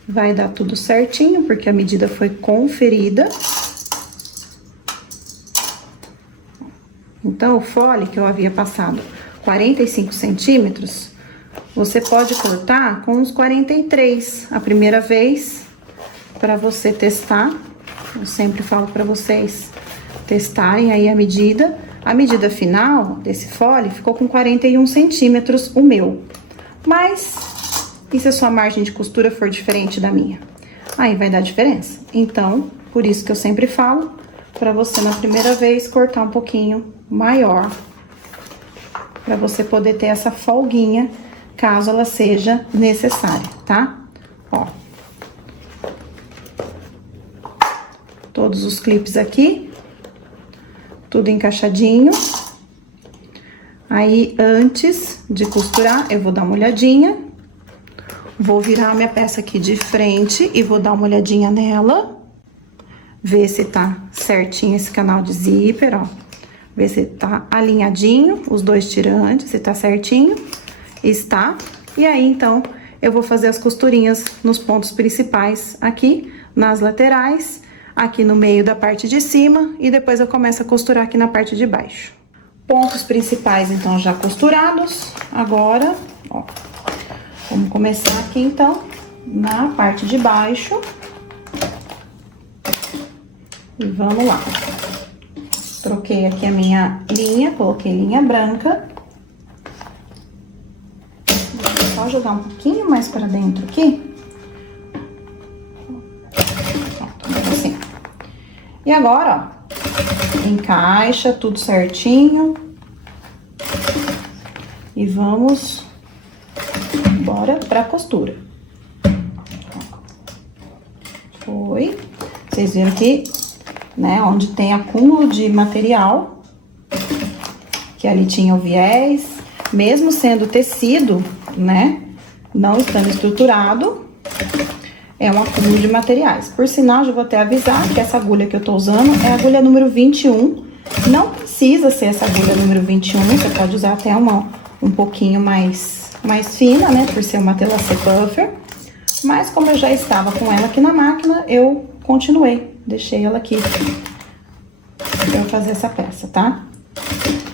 Vai dar tudo certinho, porque a medida foi conferida. Então, o fole que eu havia passado 45 centímetros, você pode cortar com uns 43 a primeira vez, para você testar. Eu sempre falo para vocês testarem aí a medida. A medida final desse fole ficou com 41 centímetros o meu. Mas, e se a sua margem de costura for diferente da minha? Aí vai dar diferença. Então, por isso que eu sempre falo, para você na primeira vez cortar um pouquinho maior. Para você poder ter essa folguinha, caso ela seja necessária, tá? Ó. Todos os clipes aqui. Tudo encaixadinho. Aí, antes de costurar, eu vou dar uma olhadinha. Vou virar a minha peça aqui de frente e vou dar uma olhadinha nela. Ver se tá certinho esse canal de zíper, ó. Ver se tá alinhadinho, os dois tirantes, se tá certinho. Está. E aí, então, eu vou fazer as costurinhas nos pontos principais aqui, nas laterais, aqui no meio da parte de cima, e depois eu começo a costurar aqui na parte de baixo. Pontos principais, então, já costurados. Agora, ó, vamos começar aqui, então, na parte de baixo. E vamos lá. Troquei aqui a minha linha, coloquei linha branca. Vou só jogar um pouquinho mais pra dentro aqui. Pronto, assim. E agora, ó, encaixa tudo certinho. E vamos embora pra costura. Foi. Vocês viram que, né, onde tem acúmulo de material, que ali tinha o viés, mesmo sendo tecido, né, não estando estruturado, é um acúmulo de materiais. Por sinal, já vou até avisar que essa agulha que eu tô usando é a agulha número 21. Não precisa ser essa agulha número 21, você pode usar até uma um pouquinho mais fina, né, por ser uma telacê puffer. Mas como eu já estava com ela aqui na máquina, eu continuei, deixei ela aqui pra eu fazer essa peça, tá?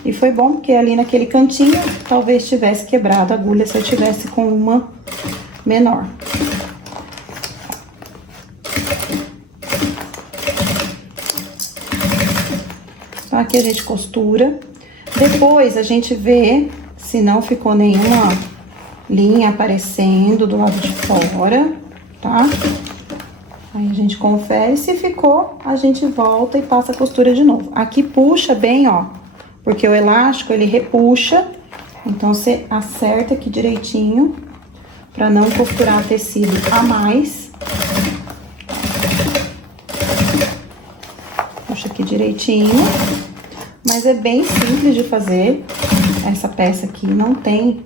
E foi bom porque ali naquele cantinho, talvez tivesse quebrado a agulha se eu tivesse com uma menor. Então, aqui a gente costura. Depois, a gente vê se não ficou nenhuma linha aparecendo do lado de fora, tá? Aí, a gente confere. Se ficou, a gente volta e passa a costura de novo. Aqui puxa bem, ó, porque o elástico, ele repuxa. Então, você acerta aqui direitinho pra não costurar tecido a mais. Puxa aqui direitinho. Mas é bem simples de fazer. Essa peça aqui não tem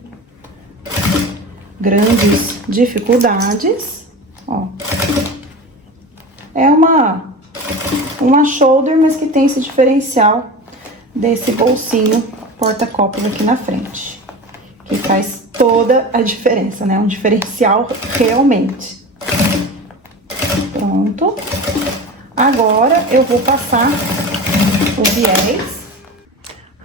grandes dificuldades. Ó. É uma shoulder, mas que tem esse diferencial desse bolsinho porta-copos aqui na frente. Que faz toda a diferença, né? Um diferencial realmente. Pronto. Agora, eu vou passar o viés.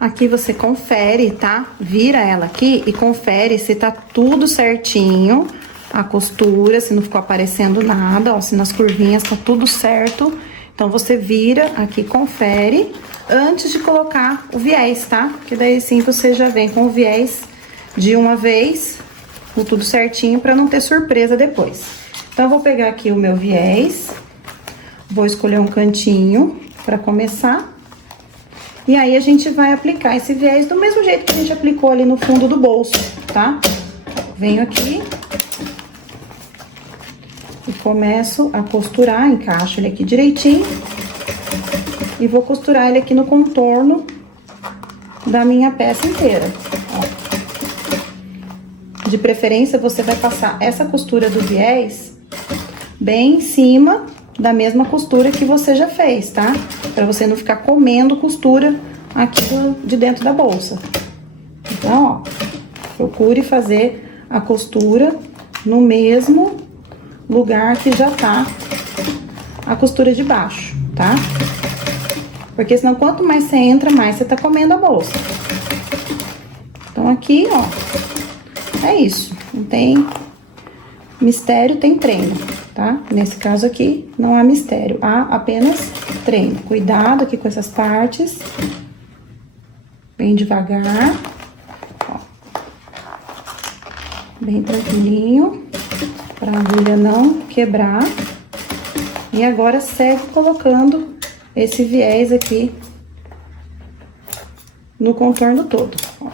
Aqui você confere, tá? Vira ela aqui e confere se tá tudo certinho. A costura, se não ficou aparecendo nada, ó. Se nas curvinhas tá tudo certo. Então, você vira aqui, confere, antes de colocar o viés, tá? Que daí, sim, você já vem com o viés de uma vez, com tudo certinho, pra não ter surpresa depois. Então, eu vou pegar aqui o meu viés. Vou escolher um cantinho pra começar. E aí a gente vai aplicar esse viés do mesmo jeito que a gente aplicou ali no fundo do bolso, tá? Venho aqui e começo a costurar, encaixo ele aqui direitinho e vou costurar ele aqui no contorno da minha peça inteira, ó. De preferência, você vai passar essa costura do viés bem em cima da mesma costura que você já fez, tá? Pra você não ficar comendo costura aqui de dentro da bolsa. Então, ó, procure fazer a costura no mesmo lugar que já tá a costura de baixo, tá? Porque senão, quanto mais você entra, mais você tá comendo a bolsa. Então, aqui, ó, é isso. Não tem mistério, tem treino, tá? Nesse caso aqui, não há mistério, há apenas treino. Cuidado aqui com essas partes. Bem devagar. Ó. Bem tranquilinho, pra agulha não quebrar. E agora, segue colocando esse viés aqui no contorno todo, ó.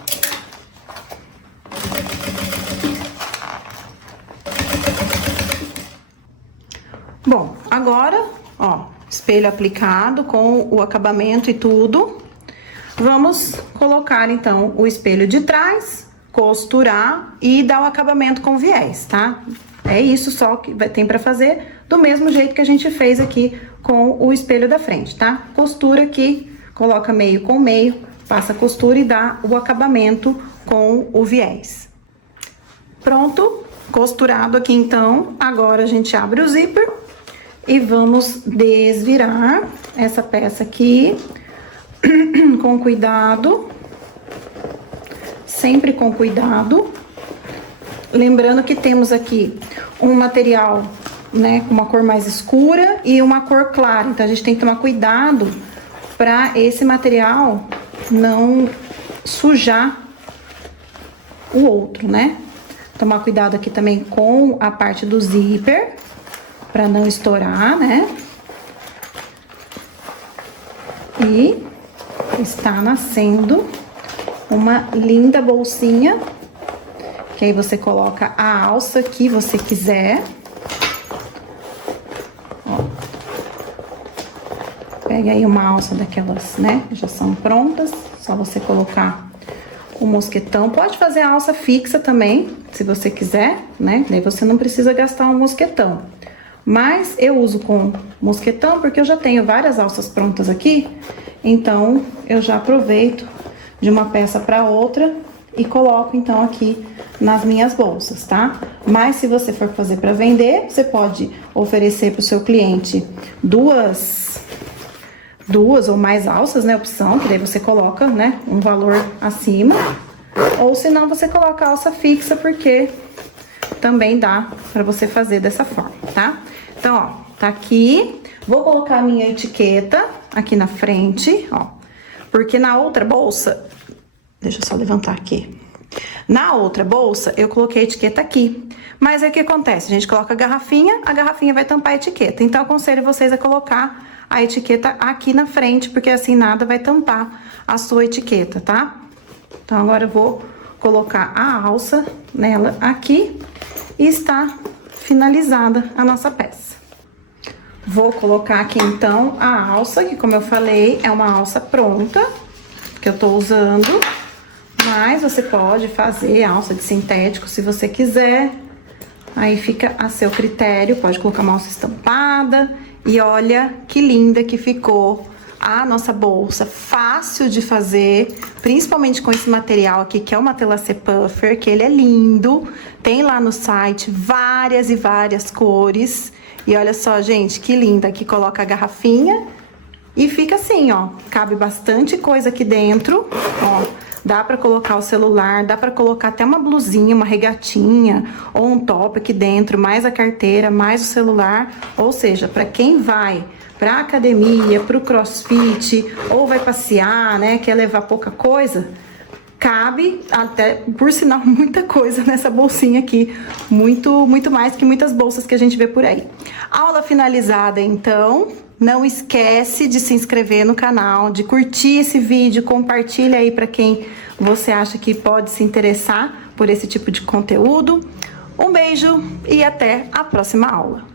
Bom, agora, ó, espelho aplicado com o acabamento e tudo. Vamos colocar, então, o espelho de trás, costurar e dar o acabamento com viés, tá? É isso só que tem pra fazer, do mesmo jeito que a gente fez aqui com o espelho da frente, tá? Costura aqui, coloca meio com meio, passa a costura e dá o acabamento com o viés. Pronto, costurado aqui então, agora a gente abre o zíper e vamos desvirar essa peça aqui com cuidado, sempre com cuidado. Lembrando que temos aqui um material, né, com uma cor mais escura e uma cor clara. Então, a gente tem que tomar cuidado para esse material não sujar o outro, né? Tomar cuidado aqui também com a parte do zíper, para não estourar, né? E está nascendo uma linda bolsinha, que aí você coloca a alça que você quiser. Ó. Pega aí uma alça daquelas, né, que já são prontas, só você colocar o mosquetão. Pode fazer a alça fixa também, se você quiser, né, daí você não precisa gastar um mosquetão. Mas eu uso com mosquetão porque eu já tenho várias alças prontas aqui, então eu já aproveito de uma peça para outra e coloco então aqui nas minhas bolsas, tá? Mas se você for fazer para vender, você pode oferecer para o seu cliente duas ou mais alças, né, opção, que daí você coloca, né, um valor acima, ou se não você coloca a alça fixa, porque também dá para você fazer dessa forma, tá? Então, ó, tá aqui, vou colocar a minha etiqueta aqui na frente, ó, porque na outra bolsa, deixa eu só levantar aqui, na outra bolsa eu coloquei a etiqueta aqui, mas aí o que acontece? A gente coloca a garrafinha vai tampar a etiqueta, então eu aconselho vocês a colocar a etiqueta aqui na frente, porque assim nada vai tampar a sua etiqueta, tá? Então, agora eu vou colocar a alça nela aqui e está finalizada a nossa peça. Vou colocar aqui, então, a alça, que como eu falei, é uma alça pronta, que eu tô usando, mas você pode fazer alça de sintético se você quiser, aí fica a seu critério, pode colocar uma alça estampada, e olha que linda que ficou a nossa bolsa, fácil de fazer, principalmente com esse material aqui, que é o Matelassé Puffer, que ele é lindo, tem lá no site várias e várias cores, e olha só, gente, que linda, aqui coloca a garrafinha, e fica assim, ó, cabe bastante coisa aqui dentro, ó, dá pra colocar o celular, dá pra colocar até uma blusinha, uma regatinha, ou um top aqui dentro, mais a carteira, mais o celular, ou seja, pra quem vai pra academia, pro crossfit, ou vai passear, né, quer levar pouca coisa, Cabe até, por sinal, muita coisa nessa bolsinha aqui, muito mais que muitas bolsas que a gente vê por aí. Aula finalizada, então. Não esquece de se inscrever no canal, de curtir esse vídeo, compartilha aí para quem você acha que pode se interessar por esse tipo de conteúdo. Um beijo e até a próxima aula.